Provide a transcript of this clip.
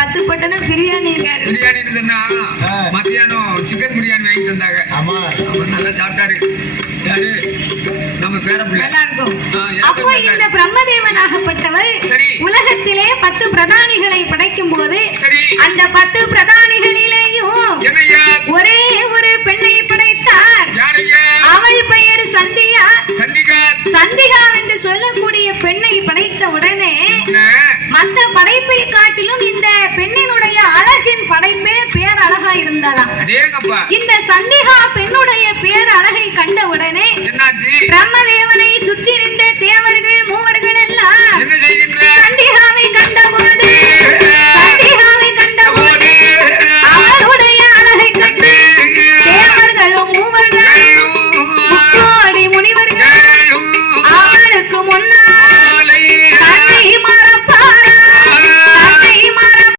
பத்து பட்டணம் பிரியாணிங்காரு பிரியாணின்னு சொன்னா. மத்தியானம் சிக்கன் பிரியாணி வாங்கி தந்தாங்க. ஆமா. நல்லா சாப்பிட்டாரு யாரு? நம்ம பேர பிள்ளை. நல்லா இருக்கும் ஆ, எனக்கு அப்போ இந்த நல்லா- பிரம்மதேவனாகப்பட்டவர் சரி. உலகத்திலே பத்து பிரதானிகளை படைக்கும் போது அந்த பத்து பிரதானிகளிலேயும் ஒரே ஒரு பெண்ணை படைத்தார். யாரையா? அவள் பெயர் சந்தியா. சந்திகா. சந்திகா என்று சொல்லக்கூடிய பெண்ணை படைத்த உடனே? மற்ற படைப்பை காட்டிலும் இந்த பெண்ணினுடைய அழகின் படைப்பே பேர் அழகா இருந்ததாம் இந்த சந்திகா பெண்ணுடைய பேர் அழகை கண்ட உடனே பிரம்மதேவன்